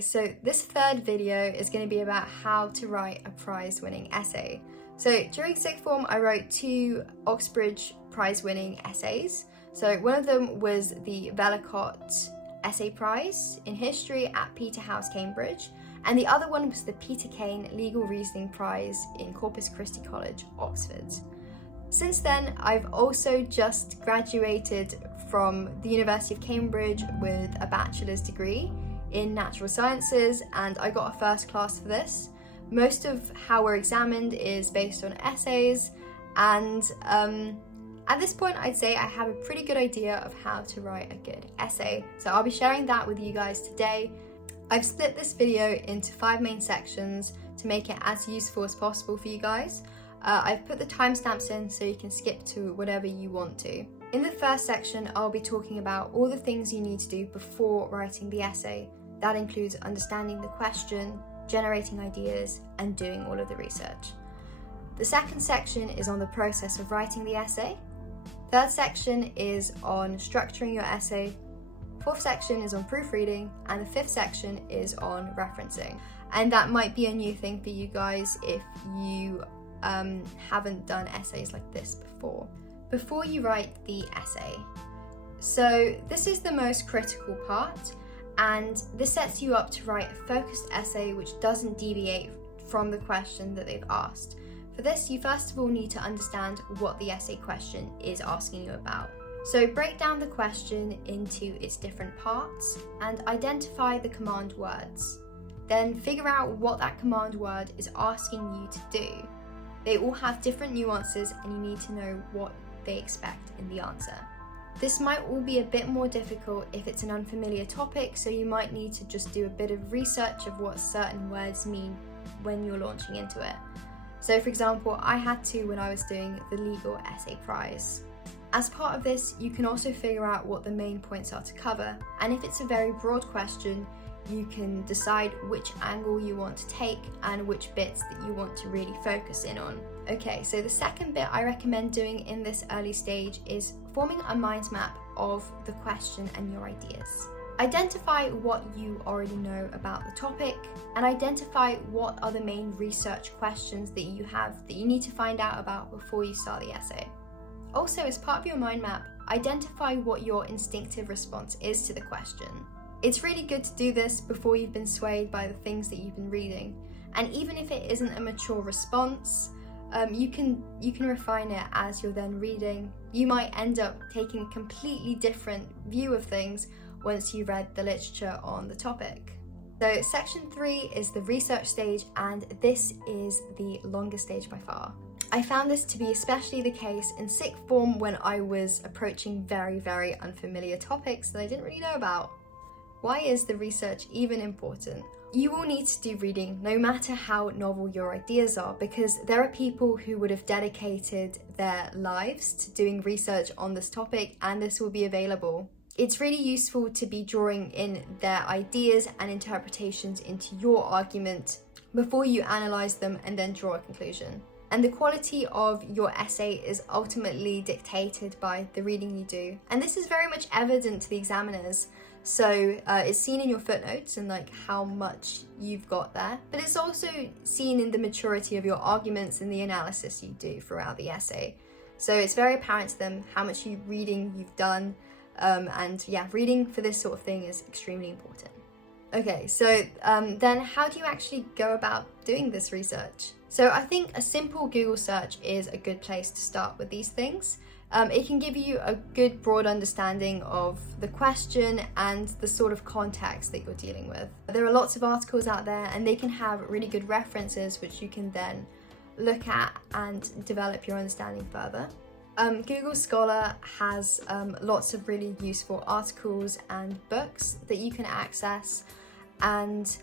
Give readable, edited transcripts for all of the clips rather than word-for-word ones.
So this third video is going to be about how to write a prize-winning essay. So during sixth form, I wrote 2 Oxbridge prize-winning essays. So one of them was the Vellacott Essay Prize in History at Peterhouse, Cambridge, and the other one was the Peter Kane Legal Reasoning Prize in Corpus Christi College, Oxford. Since then, I've also just graduated from the University of Cambridge with a bachelor's degree in natural sciences, and I got a first class for this. Most of how we're examined is based on essays, and at this point I'd say I have a pretty good idea of how to write a good essay, so I'll be sharing that with you guys today. I've split this video into 5 main sections to make it as useful as possible for you guys. I've put the timestamps in so you can skip to whatever you want to. In the first section, I'll be talking about all the things you need to do before writing the essay. That includes understanding the question, generating ideas, and doing all of the research. The second section is on the process of writing the essay. Third section is on structuring your essay. Fourth section is on proofreading, and the fifth section is on referencing. And that might be a new thing for you guys if you haven't done essays like this before. Before you write the essay, so this is the most critical part, and this sets you up to write a focused essay which doesn't deviate from the question that they've asked. For this, you first of all need to understand what the essay question is asking you about. So break down the question into its different parts and identify the command words. Then figure out what that command word is asking you to do. They all have different nuances, and you need to know what they expect in the answer. This might all be a bit more difficult if it's an unfamiliar topic, so you might need to just do a bit of research of what certain words mean when you're launching into it. So for example, I had to when I was doing the legal essay prize. As part of this, you can also figure out what the main points are to cover, and if it's a very broad question, you can decide which angle you want to take and which bits that you want to really focus in on. Okay, so the second bit I recommend doing in this early stage is forming a mind map of the question and your ideas. Identify what you already know about the topic, and identify what are the main research questions that you have that you need to find out about before you start the essay. Also, as part of your mind map, identify what your instinctive response is to the question. It's really good to do this before you've been swayed by the things that you've been reading, and even if it isn't a mature response, you can refine it as you're then reading. You might end up taking a completely different view of things once you've read the literature on the topic. So section 3 is the research stage, and this is the longest stage by far. I found this to be especially the case in sixth form when I was approaching very, very unfamiliar topics that I didn't really know about. Why is the research even important? You will need to do reading no matter how novel your ideas are, because there are people who would have dedicated their lives to doing research on this topic, and this will be available. It's really useful to be drawing in their ideas and interpretations into your argument before you analyse them and then draw a conclusion. And the quality of your essay is ultimately dictated by the reading you do. And this is very much evident to the examiners. So it's seen in your footnotes and like how much you've got there, but it's also seen in the maturity of your arguments and the analysis you do throughout the essay. So it's very apparent to them how much reading you've done, and yeah, reading for this sort of thing is extremely important. Okay, so then how do you actually go about doing this research? So I think a simple Google search is a good place to start with these things. It can give you a good broad understanding of the question and the sort of context that you're dealing with. There are lots of articles out there, and they can have really good references which you can then look at and develop your understanding further. Google Scholar has lots of really useful articles and books that you can access, and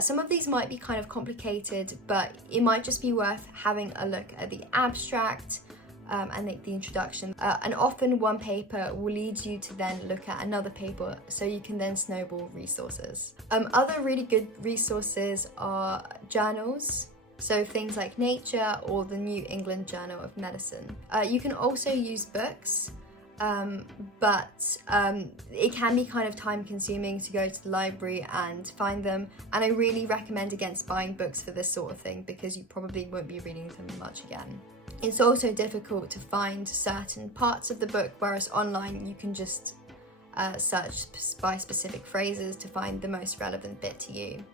some of these might be kind of complicated, but it might just be worth having a look at the abstract and the introduction. And often one paper will lead you to then look at another paper, so you can then snowball resources. Other really good resources are journals, so things like Nature or the New England Journal of Medicine. You can also use books. but it can be kind of time consuming to go to the library and find them, and I really recommend against buying books for this sort of thing because you probably won't be reading them much again. It's also difficult to find certain parts of the book, whereas online you can just search by specific phrases to find the most relevant bit to you.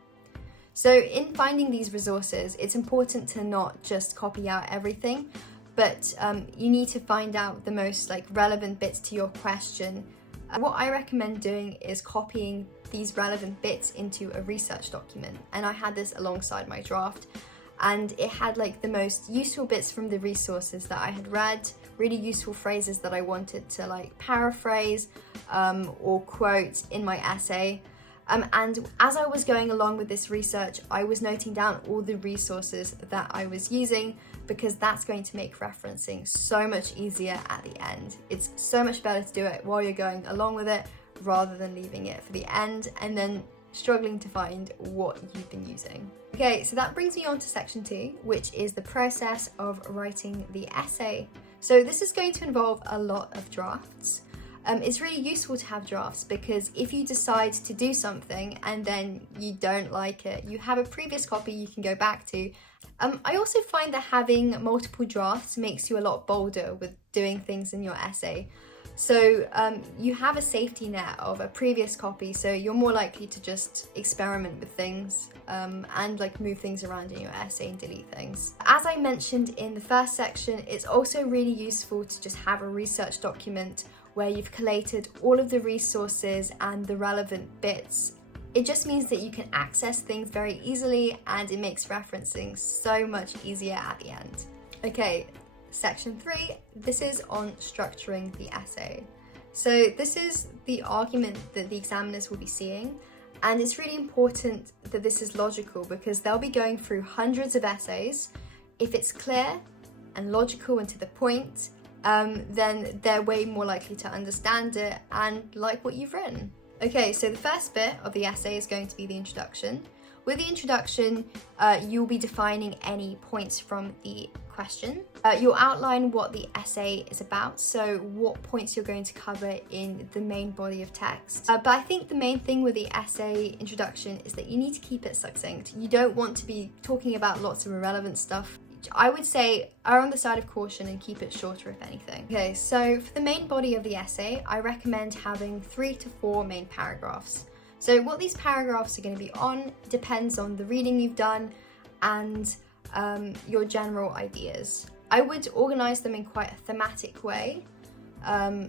So in finding these resources, it's important to not just copy out everything, but you need to find out the most relevant bits to your question. What I recommend doing is copying these relevant bits into a research document, and I had this alongside my draft, and it had the most useful bits from the resources that I had read, really useful phrases that I wanted to paraphrase or quote in my essay. And as I was going along with this research, I was noting down all the resources that I was using, because that's going to make referencing so much easier at the end. It's so much better to do it while you're going along with it rather than leaving it for the end and then struggling to find what you've been using. Okay, so that brings me on to section 2, which is the process of writing the essay. So this is going to involve a lot of drafts. It's really useful to have drafts because if you decide to do something and then you don't like it, you have a previous copy you can go back to. I also find that having multiple drafts makes you a lot bolder with doing things in your essay. So you have a safety net of a previous copy, so you're more likely to just experiment with things and move things around in your essay and delete things. As I mentioned in the first section, it's also really useful to just have a research document where you've collated all of the resources and the relevant bits. It just means that you can access things very easily and it makes referencing so much easier at the end. Okay, section 3, this is on structuring the essay. So this is the argument that the examiners will be seeing, and it's really important that this is logical because they'll be going through hundreds of essays. If it's clear and logical and to the point, then they're way more likely to understand it and like what you've written. Okay, so the first bit of the essay is going to be the introduction. With the introduction, you'll be defining any points from the question. You'll outline what the essay is about, so what points you're going to cover in the main body of text. But I think the main thing with the essay introduction is that you need to keep it succinct. You don't want to be talking about lots of irrelevant stuff. I would say err on the side of caution and keep it shorter if anything. Okay, so for the main body of the essay, I recommend having 3 to 4 main paragraphs. So what these paragraphs are going to be on depends on the reading you've done and your general ideas. I would organise them in quite a thematic way.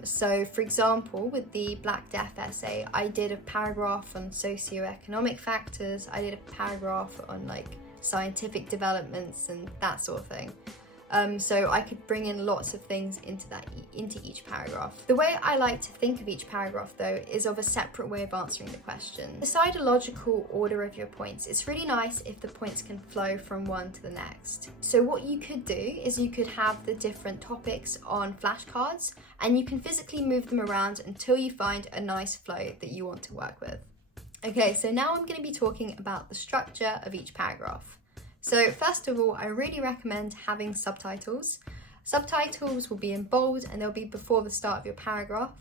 So for example, with the Black Death essay, I did a paragraph on socioeconomic factors, I did a paragraph on scientific developments and that sort of thing. So I could bring in lots of things into each paragraph. The way I like to think of each paragraph though is of a separate way of answering the question. Decide a logical order of your points. It's really nice if the points can flow from one to the next. So what you could do is you could have the different topics on flashcards and you can physically move them around until you find a nice flow that you want to work with. Okay, so now I'm going to be talking about the structure of each paragraph. So first of all, I really recommend having subtitles. Subtitles will be in bold and they'll be before the start of your paragraph.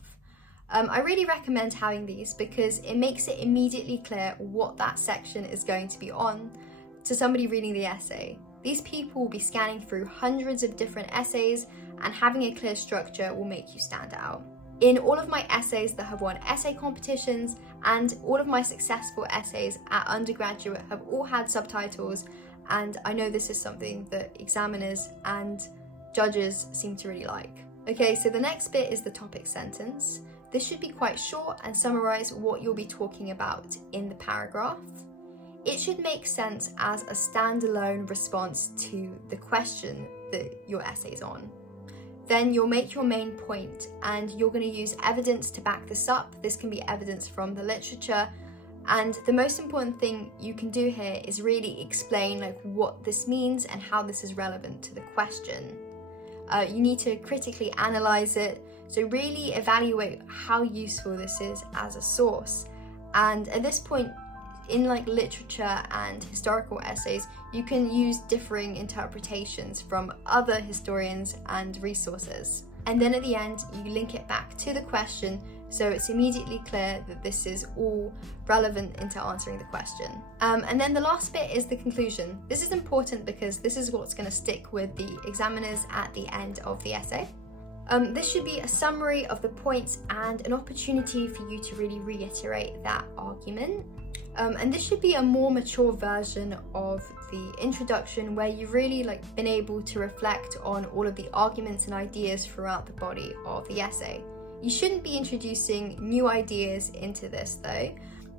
I really recommend having these because it makes it immediately clear what that section is going to be on to somebody reading the essay. These people will be scanning through hundreds of different essays and having a clear structure will make you stand out. In all of my essays that have won essay competitions and all of my successful essays at undergraduate have all had subtitles, and I know this is something that examiners and judges seem to really like. Okay, so the next bit is the topic sentence. This should be quite short and summarise what you'll be talking about in the paragraph. It should make sense as a standalone response to the question that your essay is on. Then you'll make your main point and you're going to use evidence to back this up. This can be evidence from the literature. And the most important thing you can do here is really explain what this means and how this is relevant to the question. You need to critically analyze it, so really evaluate how useful this is as a source. And at this point, in literature and historical essays, you can use differing interpretations from other historians and resources. and then at the end you link it back to the question so it's immediately clear that this is all relevant into answering the question. And then the last bit is the conclusion. This is important because this is what's going to stick with the examiners at the end of the essay. This should be a summary of the points and an opportunity for you to really reiterate that argument. And this should be a more mature version of the introduction where you've really been able to reflect on all of the arguments and ideas throughout the body of the essay. You shouldn't be introducing new ideas into this though,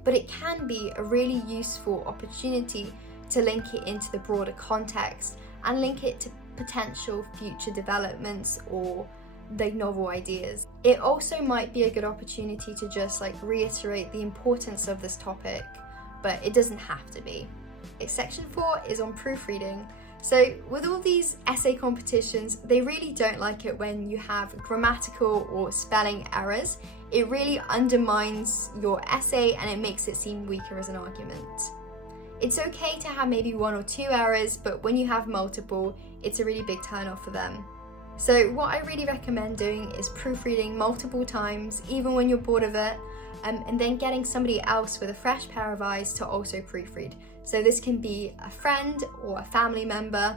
but it can be a really useful opportunity to link it into the broader context and link it to potential future developments or the novel ideas. It also might be a good opportunity to just reiterate the importance of this topic, but it doesn't have to be. Section 4 is on proofreading. So with all these essay competitions, they really don't like it when you have grammatical or spelling errors. It really undermines your essay and it makes it seem weaker as an argument. It's okay to have maybe 1 or 2 errors, but when you have multiple, it's a really big turn off for them. So what I really recommend doing is proofreading multiple times, even when you're bored of it, and then getting somebody else with a fresh pair of eyes to also proofread. So this can be a friend or a family member.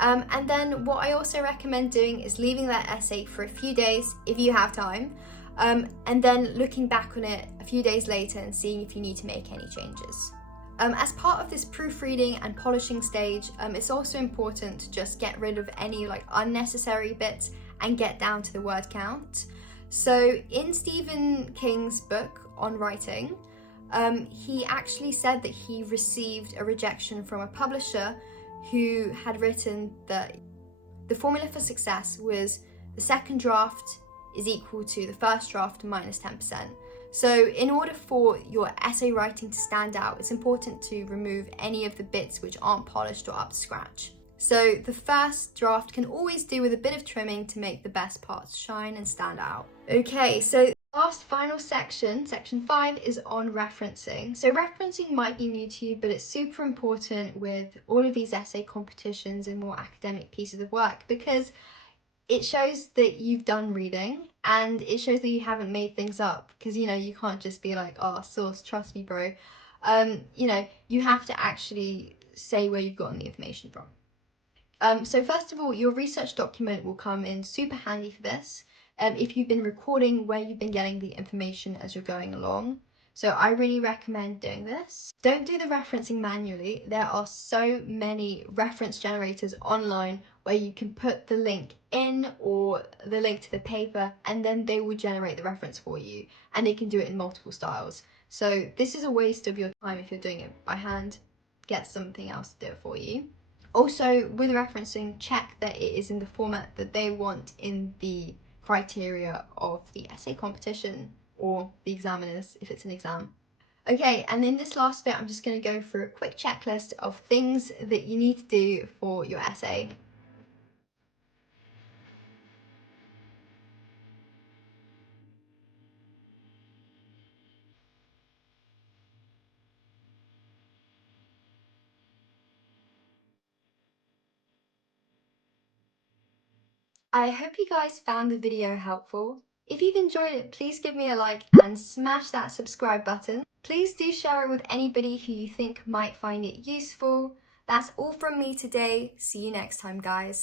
And then what I also recommend doing is leaving that essay for a few days if you have time, and then looking back on it a few days later and seeing if you need to make any changes. As part of this proofreading and polishing stage, it's also important to just get rid of any unnecessary bits and get down to the word count. So in Stephen King's book on writing, he actually said that he received a rejection from a publisher who had written that the formula for success was the second draft is equal to the first draft minus 10%. So in order for your essay writing to stand out, it's important to remove any of the bits which aren't polished or up to scratch. So the first draft can always do with a bit of trimming to make the best parts shine and stand out. Okay, so last final section, section 5, is on referencing. So referencing might be new to you, but it's super important with all of these essay competitions and more academic pieces of work because it shows that you've done reading and it shows that you haven't made things up because, you can't just be like, oh, source, trust me, bro. You have to actually say where you've gotten the information from. So first of all, your research document will come in super handy for this. If you've been recording where you've been getting the information as you're going along. So I really recommend doing this. Don't do the referencing manually. There are so many reference generators online where you can put the link in or the link to the paper and then they will generate the reference for you and they can do it in multiple styles. So this is a waste of your time if you're doing it by hand. Get something else to do it for you. Also, with referencing, check that it is in the format that they want in the criteria of the essay competition or the examiners if it's an exam. Okay, and in this last bit, I'm just going to go through a quick checklist of things that you need to do for your essay. I hope you guys found the video helpful. If you've enjoyed it, please give me a like and smash that subscribe button. Please do share it with anybody who you think might find it useful. That's all from me today. See you next time, guys.